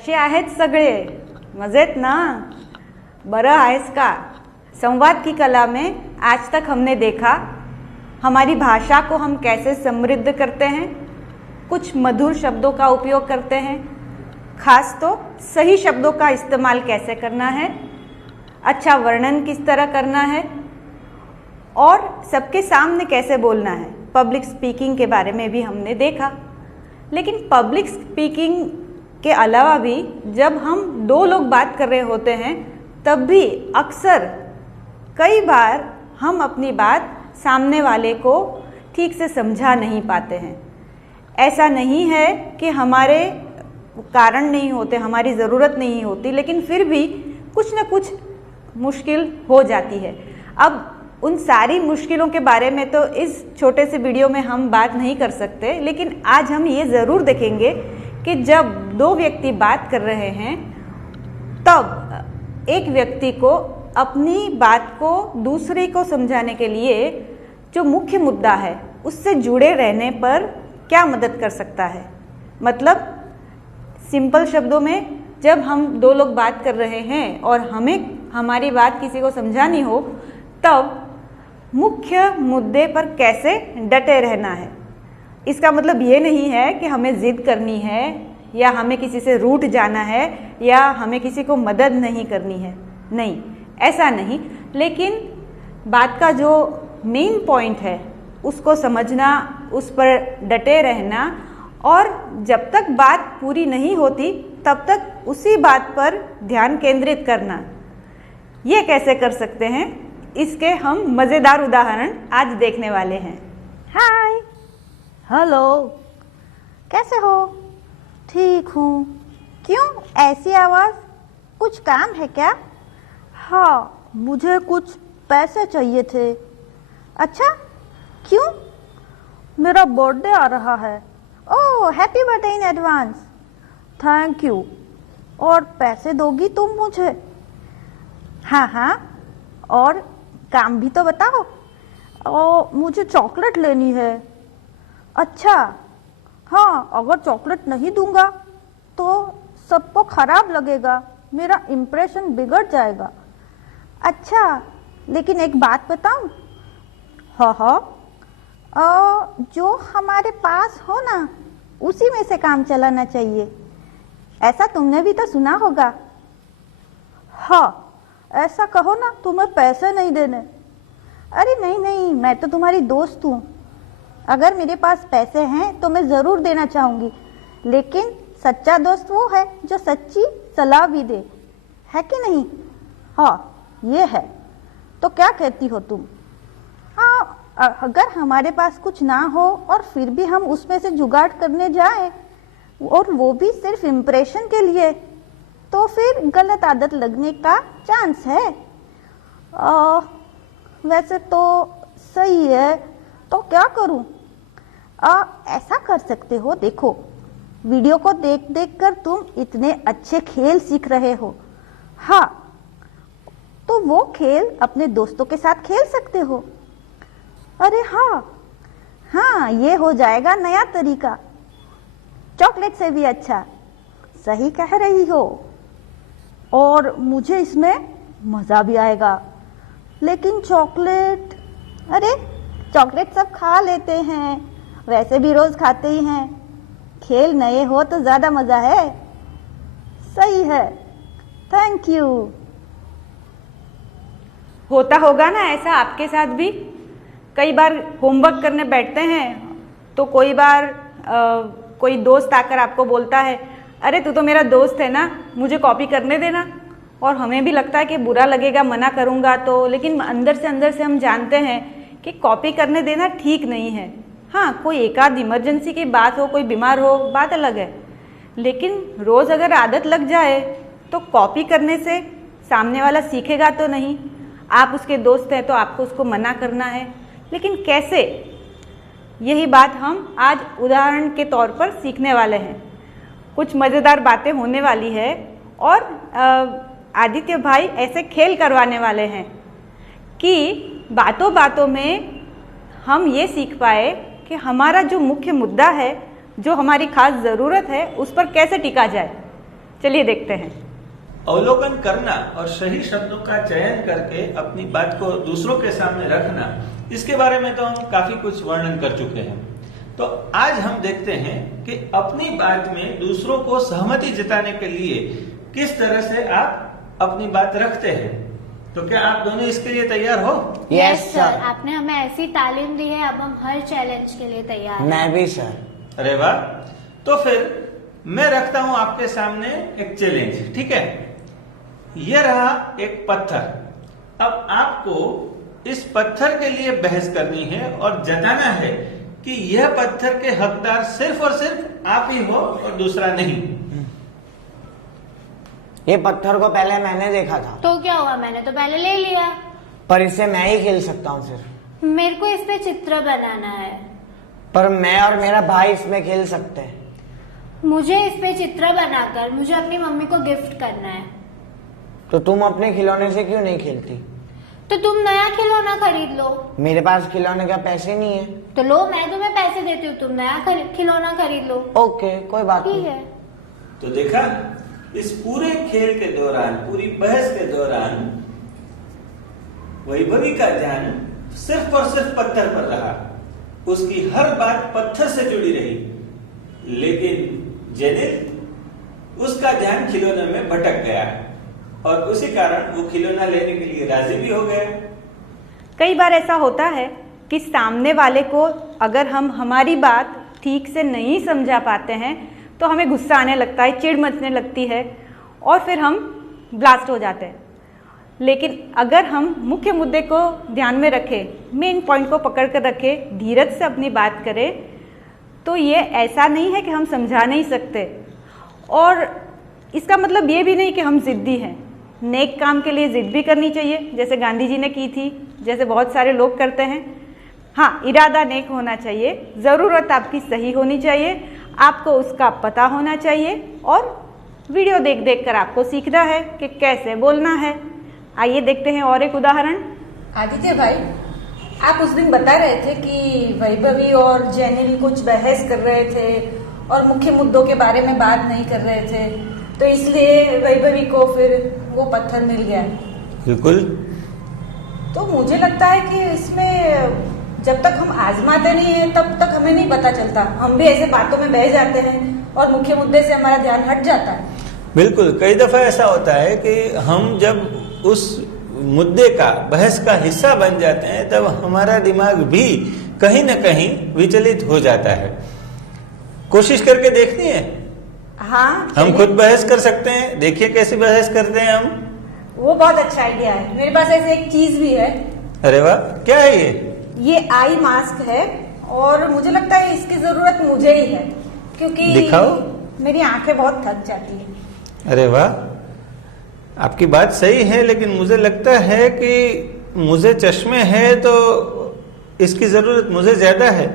कसे आहेत सगळे? मजेत ना? बरं आहेस का? संवाद की कला में आज तक हमने देखा हमारी भाषा को हम कैसे समृद्ध करते हैं, कुछ मधुर शब्दों का उपयोग करते हैं, खास तो सही शब्दों का इस्तेमाल कैसे करना है, अच्छा वर्णन किस तरह करना है और सबके सामने कैसे बोलना है। पब्लिक स्पीकिंग के बारे में भी हमने देखा। लेकिन पब्लिक स्पीकिंग के अलावा भी जब हम दो लोग बात कर रहे होते हैं तब भी अक्सर कई बार हम अपनी बात सामने वाले को ठीक से समझा नहीं पाते हैं। ऐसा नहीं है कि हमारे कारण नहीं होते, हमारी ज़रूरत नहीं होती, लेकिन फिर भी कुछ न कुछ मुश्किल हो जाती है। अब उन सारी मुश्किलों के बारे में तो इस छोटे से वीडियो में हम बात नहीं कर सकते, लेकिन आज हम ये ज़रूर देखेंगे कि जब दो व्यक्ति बात कर रहे हैं तब एक व्यक्ति को अपनी बात को दूसरे को समझाने के लिए जो मुख्य मुद्दा है उससे जुड़े रहने पर क्या मदद कर सकता है। मतलब सिंपल शब्दों में, जब हम दो लोग बात कर रहे हैं और हमें हमारी बात किसी को समझानी हो तब मुख्य मुद्दे पर कैसे डटे रहना है। इसका मतलब ये नहीं है कि हमें ज़िद करनी है या हमें किसी से रूठ जाना है या हमें किसी को मदद नहीं करनी है, नहीं, ऐसा नहीं। लेकिन बात का जो मेन पॉइंट है उसको समझना, उस पर डटे रहना और जब तक बात पूरी नहीं होती तब तक उसी बात पर ध्यान केंद्रित करना। ये कैसे कर सकते हैं, इसके हम मज़ेदार उदाहरण आज देखने वाले हैं। हाय, हेलो, कैसे हो? ठीक हूँ। क्यों ऐसी आवाज़? कुछ काम है क्या? हाँ, मुझे कुछ पैसे चाहिए थे। अच्छा, क्यों? मेरा बर्थडे आ रहा है। Oh, happy birthday in advance. Thank you. और पैसे दोगी तुम मुझे? हाँ हाँ, और काम भी तो बताओ। मुझे चॉकलेट लेनी है। अच्छा, हाँ, अगर चॉकलेट नहीं दूंगा तो सबको खराब लगेगा, मेरा इम्प्रेशन बिगड़ जाएगा। अच्छा, लेकिन एक बात बताऊं? हाँ हाँ, जो हमारे पास हो ना उसी में से काम चलाना चाहिए। ऐसा तुमने भी तो सुना होगा। हाँ, ऐसा कहो ना, तुम्हें पैसे नहीं देने। अरे नहीं नहीं, मैं तो तुम्हारी दोस्त हूँ। अगर मेरे पास पैसे हैं तो मैं ज़रूर देना चाहूँगी, लेकिन सच्चा दोस्त वो है जो सच्ची सलाह भी दे, है कि नहीं? हाँ, ये है। तो क्या कहती हो तुम? हाँ, अगर हमारे पास कुछ ना हो और फिर भी हम उसमें से जुगाड़ करने जाएं और वो भी सिर्फ इम्प्रेशन के लिए, तो फिर गलत आदत लगने का चांस है। वैसे तो सही है, तो क्या करूं? ऐसा कर सकते हो, देखो, वीडियो को देख देख कर तुम इतने अच्छे खेल सीख रहे हो। हाँ, तो वो खेल अपने दोस्तों के साथ खेल सकते हो। अरे हाँ हाँ, ये हो जाएगा नया तरीका, चॉकलेट से भी अच्छा। सही कह रही हो, और मुझे इसमें मज़ा भी आएगा। लेकिन चॉकलेट, अरे चॉकलेट सब खा लेते हैं, वैसे भी रोज़ खाते ही हैं। खेल नए हो तो ज़्यादा मज़ा है। सही है, थैंक यू। होता होगा ना ऐसा आपके साथ भी? कई बार होमवर्क करने बैठते हैं तो कोई बार कोई दोस्त आकर आपको बोलता है, अरे तू तो मेरा दोस्त है ना, मुझे कॉपी करने देना। और हमें भी लगता है कि बुरा लगेगा, मना करूँगा तो, लेकिन अंदर से हम जानते हैं कि कॉपी करने देना ठीक नहीं है। हाँ, कोई एक आध इमरजेंसी की बात हो, कोई बीमार हो, बात अलग है, लेकिन रोज़ अगर आदत लग जाए तो कॉपी करने से सामने वाला सीखेगा तो नहीं। आप उसके दोस्त हैं तो आपको उसको मना करना है, लेकिन कैसे? यही बात हम आज उदाहरण के तौर पर सीखने वाले हैं। कुछ मज़ेदार बातें होने वाली है और आदित्य भाई ऐसे खेल करवाने वाले हैं कि बातों बातों में हम ये सीख पाए कि हमारा जो मुख्य मुद्दा है, जो हमारी खास ज़रूरत है, उस पर कैसे टिका जाए। चलिए देखते हैं। अवलोकन करना और सही शब्दों का चयन करके अपनी बात को दूसरों के सामने रखना, इसके बारे में तो हम काफी कुछ वर्णन कर चुके हैं। तो आज हम देखते हैं कि अपनी बात में दूसरों को सहमति जताने के लिए किस तरह से आप अपनी बात रखते हैं। तो क्या आप दोनों इसके लिए तैयार हो? यस सर, आपने हमें ऐसी तालीम दी है, अब हम हर चैलेंज के लिए तैयार हैं। मैं भी सर। अरे वाह, तो फिर मैं रखता हूं आपके सामने एक चैलेंज, ठीक है? यह रहा एक पत्थर। अब आपको इस पत्थर के लिए बहस करनी है और जताना है कि यह पत्थर के हकदार सिर्फ और सिर्फ आप ही हो और दूसरा नहीं। ये पत्थर को पहले मैंने देखा था। तो क्या हुआ, मैंने तो पहले ले लिया। पर इसे मैं ही खेल सकता हूँ सिर्फ। मेरे को इस पे चित्र बनाना है। पर मैं और मेरा भाई इसमें खेल सकते हैं। मुझे इस पे चित्र बनाकर मुझे अपनी मम्मी को गिफ्ट करना है। तो तुम अपने खिलौने से क्यों नहीं खेलती? तो तुम नया खिलौना खरीद लो। मेरे पास खिलौने का पैसे नहीं है। तो लो, मैं तुम्हें पैसे देती हूँ, तुम नया खिलौना खरीद लो। ओके, कोई बात ठीक नहीं। है। तो देखा, इस पूरे खेल के दौरान, पूरी बहस के दौरान वैभवी का ध्यान सिर्फ और सिर्फ पत्थर पर रहा। उसकी हर बात पत्थर से जुड़ी रही, लेकिन जेनिल, उसका ध्यान खिलौने में भटक गया और उसी कारण वो खिलौना लेने के लिए राजी भी हो गया। कई बार ऐसा होता है कि सामने वाले को अगर हम हमारी बात ठीक से नहीं समझा पाते हैं तो हमें गुस्सा आने लगता है, चिढ़ मचने लगती है और फिर हम ब्लास्ट हो जाते हैं। लेकिन अगर हम मुख्य मुद्दे को ध्यान में रखें, मेन पॉइंट को पकड़ कर रखें, धीरज से अपनी बात करें, तो ये ऐसा नहीं है कि हम समझा नहीं सकते। और इसका मतलब ये भी नहीं कि हम ज़िद्दी हैं। नेक काम के लिए ज़िद भी करनी चाहिए, जैसे गांधी जी ने की थी, जैसे बहुत सारे लोग करते हैं। हाँ, इरादा नेक होना चाहिए, ज़रूरत आपकी सही होनी चाहिए, आपको उसका पता होना चाहिए और वीडियो देख देख कर आपको सीखना है कि कैसे बोलना है। आइए देखते हैं और एक उदाहरण। आदित्य भाई, आप उस दिन बता रहे थे कि वैभवी और जेनिल कुछ बहस कर रहे थे और मुख्य मुद्दों के बारे में बात नहीं कर रहे थे, तो इसलिए वैभवी को फिर वो पत्थर मिल गया। बिल्कुल। तो मुझे लगता है कि इसमें जब तक हम आजमाते नहीं है तब तक हमें नहीं पता चलता। हम भी ऐसे बातों में बह जाते हैं और मुख्य मुद्दे से हमारा ध्यान हट जाता है। बिल्कुल, कई दफा ऐसा होता है कि हम जब उस मुद्दे का, बहस का हिस्सा बन जाते हैं तब हमारा दिमाग भी कहीं न कहीं विचलित हो जाता है। कोशिश करके देखनी है। हाँ, हम खुद बहस कर सकते हैं, देखिए कैसे बहस करते हैं हम। वो बहुत अच्छा आइडिया है। मेरे पास ऐसे एक चीज भी है। अरे वाह, क्या है ये आई मास्क है और मुझे लगता है इसकी जरूरत मुझे ही है, क्योंकि दिखाओ। मेरी आंखें बहुत थक जाती है। अरे वाह, आपकी बात सही है, लेकिन मुझे लगता है कि मुझे चश्मे हैं तो इसकी जरूरत मुझे ज्यादा है।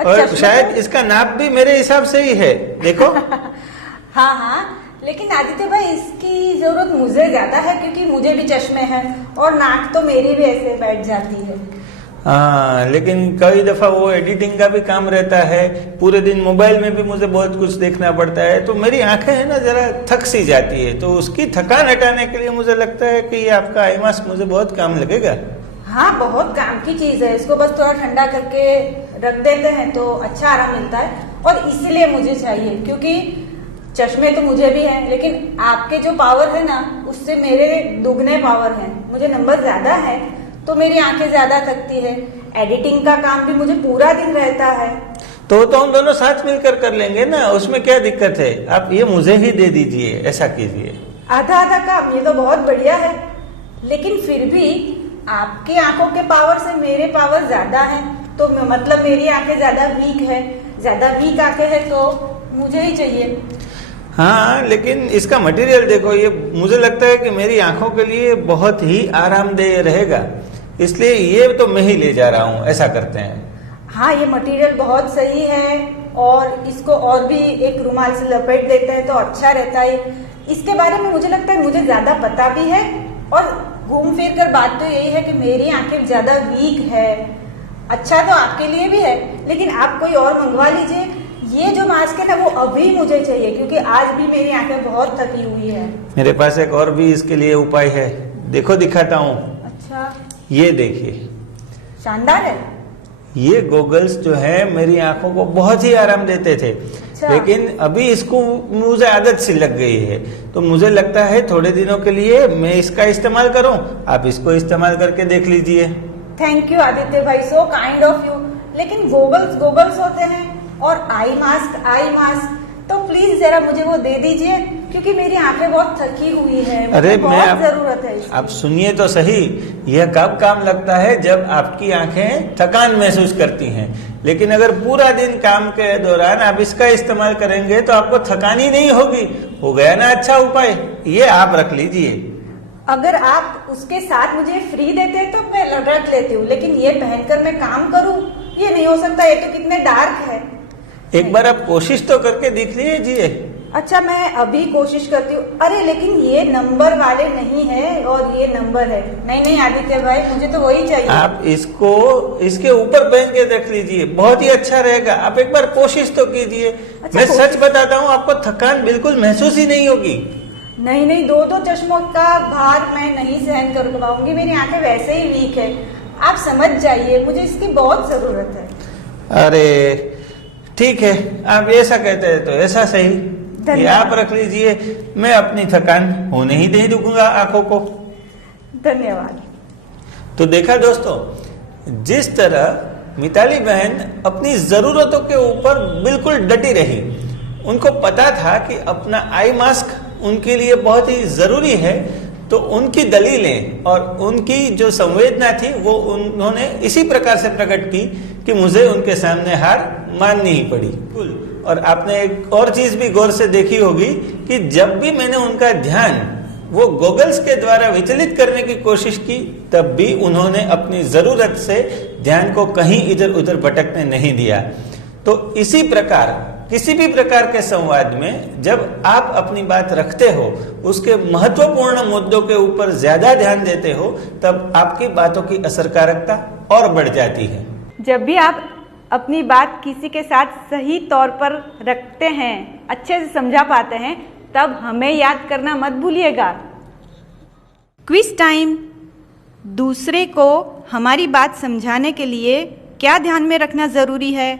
और शायद इसका नाप भी मेरे हिसाब से ही है, देखो। हाँ हाँ, लेकिन आदित्य भाई इसकी जरूरत मुझे ज्यादा है क्योंकि मुझे भी चश्मे हैं और नाक तो मेरी भी ऐसे बैठ जाती है। हाँ, लेकिन कई दफा वो एडिटिंग का भी काम रहता है, पूरे दिन मोबाइल में भी मुझे बहुत कुछ देखना पड़ता है, तो मेरी आंखें है ना जरा थक सी जाती है। तो उसकी थकान हटाने के लिए मुझे लगता है कि ये आपका आई मास्क मुझे बहुत काम लगेगा। हाँ, बहुत काम की चीज है। इसको बस थोड़ा ठंडा करके रख देते हैं तो अच्छा आराम मिलता है और इसीलिए मुझे चाहिए, क्योंकि चश्मे तो मुझे भी हैं, लेकिन आपके जो पावर है ना उससे मेरे दुगने पावर हैं। मुझे नंबर ज्यादा है तो मेरी आंखें ज्यादा थकती है। एडिटिंग का काम भी मुझे पूरा दिन रहता है। तो हम दोनों साथ मिलकर कर लेंगे ना, उसमें क्या दिक्कत है। आप ये मुझे ही दे दीजिए, ऐसा कीजिए। आधा आधा काम, ये तो बहुत बढ़िया है। लेकिन फिर भी आपकी आंखों के पावर से मेरे पावर ज्यादा है, तो मतलब मेरी आंखें ज्यादा वीक है। ज्यादा वीक आंखें है तो मुझे ही चाहिए। हाँ, लेकिन इसका मटेरियल देखो, ये मुझे लगता है कि मेरी आंखों के लिए बहुत ही आरामदेह रहेगा, इसलिए ये तो मैं ही ले जा रहा हूँ। ऐसा करते हैं। हाँ, ये मटेरियल बहुत सही है और इसको और भी एक रुमाल से लपेट देते हैं तो अच्छा रहता है। इसके बारे में मुझे लगता है मुझे ज्यादा पता भी है और घूम फिर कर बात तो यही है कि मेरी आंखें ज्यादा वीक है। अच्छा तो आपके लिए भी है, लेकिन आप कोई और मंगवा लीजिए। ये जो मास्क है ना वो अभी मुझे चाहिए, क्योंकि आज भी मेरी आंखें बहुत थकी हुई है। मेरे पास एक और भी इसके लिए उपाय है, देखो दिखाता हूँ। अच्छा, ये देखिए, शानदार है। ये गॉगल्स जो है मेरी आंखों को बहुत ही आराम देते थे, लेकिन अभी इसको मुझे आदत सी लग गई है, तो मुझे लगता है थोड़े दिनों के लिए मैं इसका इस्तेमाल करूं। आप इसको इस्तेमाल करके देख लीजिए। थैंक यू आदित्य भाई, सो काइंड ऑफ यू। लेकिन गोगल्स गोगल्स होते हैं और आई मास्क, तो प्लीज जरा मुझे वो दे दीजिए, क्योंकि मेरी आंखें बहुत थकी हुई है। अरे बहुत जरूरत है इसकी। आप सुनिए तो सही, यह कब काम लगता है जब आपकी आंखें थकान महसूस करती हैं, लेकिन अगर पूरा दिन काम के दौरान आप इसका इस्तेमाल करेंगे तो आपको थकान ही नहीं होगी। हो गया ना अच्छा उपाय, ये आप रख लीजिए। अगर आप उसके साथ मुझे फ्री देते तो मैं रख लेती हूँ, लेकिन ये पहनकर मैं काम करूँ ये नहीं हो सकता। ये तो कितने डार्क है। एक बार आप कोशिश तो करके देख लीजिए। अच्छा, मैं अभी कोशिश करती हूँ। अरे लेकिन ये नंबर वाले नहीं है और ये नंबर है। नहीं आदित्य भाई, मुझे तो वही चाहिए। आप इसको इसके ऊपर पहन के देख लीजिए, बहुत ही अच्छा रहेगा। आप एक बार कोशिश तो कीजिए। अच्छा, मैं सच बताता हूँ, आपको थकान बिल्कुल महसूस ही नहीं होगी। नहीं, दो चश्मों का भार मैं नहीं सहन कर पाऊंगी। मेरी आंखें वैसे ही वीक है। आप समझ जाइए, मुझे इसकी बहुत जरूरत है। अरे ठीक है, आप ऐसा कहते हैं तो ऐसा सही, ये आप रख लीजिए। मैं अपनी थकान होने ही नहीं दूंगा आंखों को। धन्यवाद। तो देखा दोस्तों, जिस तरह मिताली बहन अपनी जरूरतों के ऊपर बिल्कुल डटी रही, उनको पता था कि अपना आई मास्क उनके लिए बहुत ही जरूरी है, तो उनकी दलीलें और उनकी जो संवेदना थी वो उन्होंने इसी प्रकार से प्रकट की कि मुझे उनके सामने हार माननी ही पड़ी। और आपने एक और चीज भी गौर से देखी होगी कि जब भी मैंने उनका ध्यान वो गॉगल्स के द्वारा विचलित करने की कोशिश की, तब भी उन्होंने अपनी जरूरत से ध्यान को कहीं इधर उधर भटकने नहीं दिया। तो इसी प्रकार किसी भी प्रकार के संवाद में जब आप अपनी बात रखते हो, उसके महत्वपूर्ण मुद्दों के ऊपर ज्यादा ध्यान देते हो, तब आपकी बातों की असरकारकता और बढ़ जाती है। जब भी आप अपनी बात किसी के साथ सही तौर पर रखते हैं, अच्छे से समझा पाते हैं, तब हमें याद करना मत भूलिएगा। Quiz time. दूसरे को हमारी बात समझाने के लिए क्या ध्यान में रखना जरूरी है?